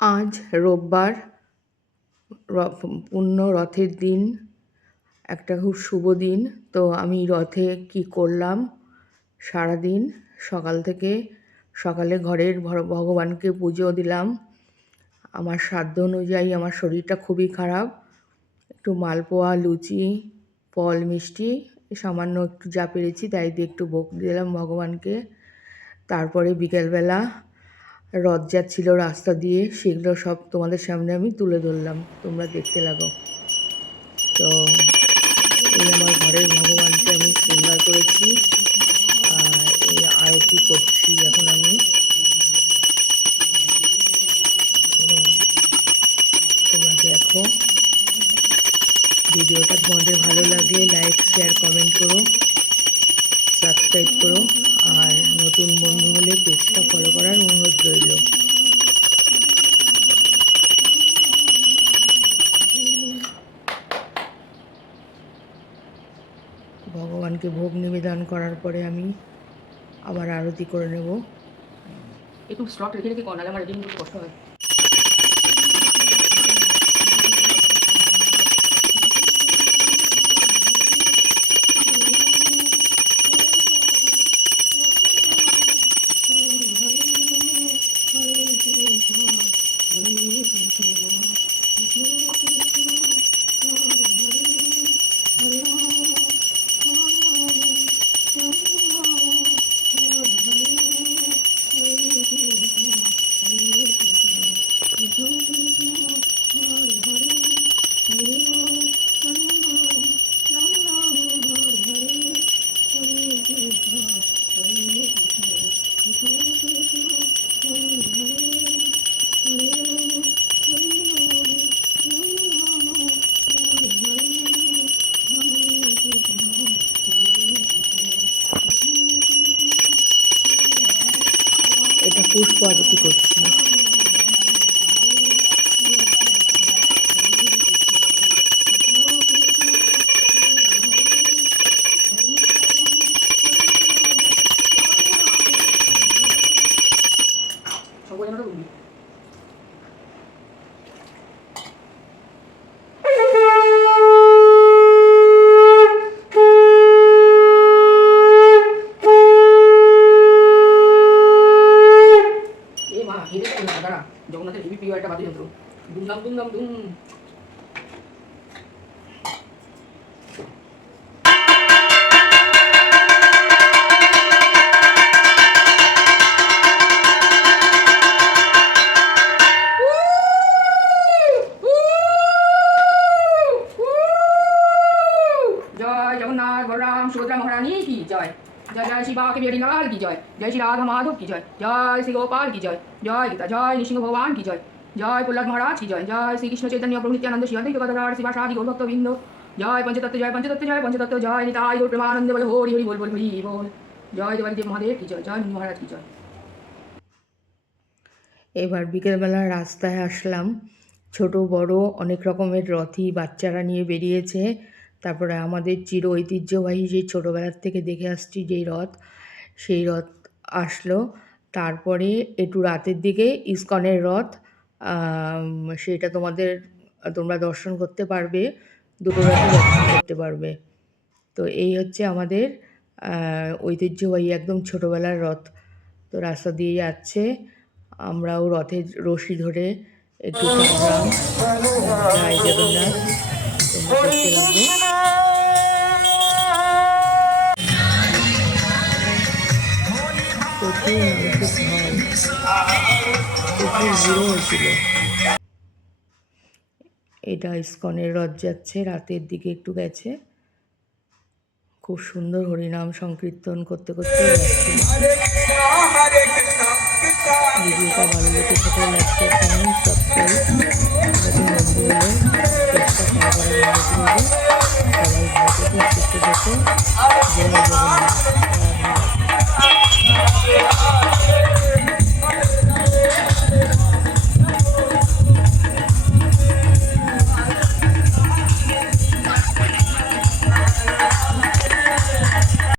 আজ রোববার, পূর্ণ রথের দিন, একটা খুব শুভ দিন। তো আমি রথে কি করলাম সারাদিন, সকালে ঘরের ভগবানকে পুজো দিলাম। আমার সাধ্য অনুযায়ী, আমার শরীরটা খুবই খারাপ, একটু মালপোয়া, লুচি, ফল, মিষ্টি সামান্য একটু যা পেরেছি তাই দিয়ে একটু ভোগ দিলাম ভগবানকে। তারপরে বিকেলবেলা রথ যাচ্ছিল রাস্তা দিয়ে, সেগুলো সব তোমাদের সামনে আমি তুলে ধরলাম, তোমরা দেখতে লাগো। তো এই আমার ঘরের ভগবানকে আমি শৃঙ্গার করেছি, আর এই আরতি করছি এখন আমি। তোমরা দেখো ভিডিওটা, তোমাদের ভালো লাগলে লাইক, শেয়ার, কমেন্ট করো, সাবস্ক্রাইব করো, আর নতুন বন্ধু হলে পেজটা ফলো করার অনুরোধ রইল। ভগবানকে ভোগ নিবেদন করার পরে আমি আবার আরতি করে নেব। একটু স্লট রেখে রেখে নাহলে আমার এডিটিং করতে কষ্ট হয়। এটা পুষ্প আরতি করছি। জগন্নাথের হেভি প্রিয় একটা বাদ্যযন্ত্র, দুমদাম দুমদাম দুম। জয় জগন্নাথ বলরাম সুভদ্রা মহারানী কি জয়, जय जय श्री बाबा के बेटी लाल की जय, जय श्री राधा माधव की जय, जय श्री गोपाल की जय, जय गीता, जय नृसिंह भगवान की जय, जय प्रहलाद महाराज की जय, जय श्री कृष्ण चैतन्य प्रभु नित्यानंद श्री अद्वैत गदाधर शिवासादि गौर भक्त बिंदु, जय पंचतत्व, जय पंचतत्व, जय पंचतत्व, जय निताय गौर प्रेमानंद बोल हरि हरि बोल बोल हरि बोल, जय देवादिदेव महादेव की जय, जय मुनि महाराज की जय। এবার বিকেলবেলা রাস্তায় আসলাম, ছোট বড় অনেক রকমের রথই বাচ্চারা নিয়ে বেরিয়েছে। তারপরে আমাদের চির ঐতিহ্যবাহী যে ছোটোবেলার থেকে দেখে আসছি যেই রথ, সেই রথ আসলো। তারপরে একটু রাতের দিকে ইস্কনের রথ, সেটা তোমরা দর্শন করতে পারবে, দুটো রথই দর্শন করতে পারবে। তো এই হচ্ছে আমাদের ঐতিহ্যবাহী একদম ছোটোবেলার রথ। তো রাস্তা দিয়ে যাচ্ছে, আমরাও রথের রশি ধরে একটু টানলাম, জয় জগন্নাথ, তোমরা দেখতে লাগবে। প্রচুর মানুষের ঢল, প্রচুর ভিড়ও হয়েছিল। এটা ইস্কনের রথ যাচ্ছে, রাতের দিকে একটু গেছে, খুব সুন্দর হরিনাম সংকীর্তন করতে করতে যাচ্ছিল। ভিডিওটা ভালো লেগে থাকলে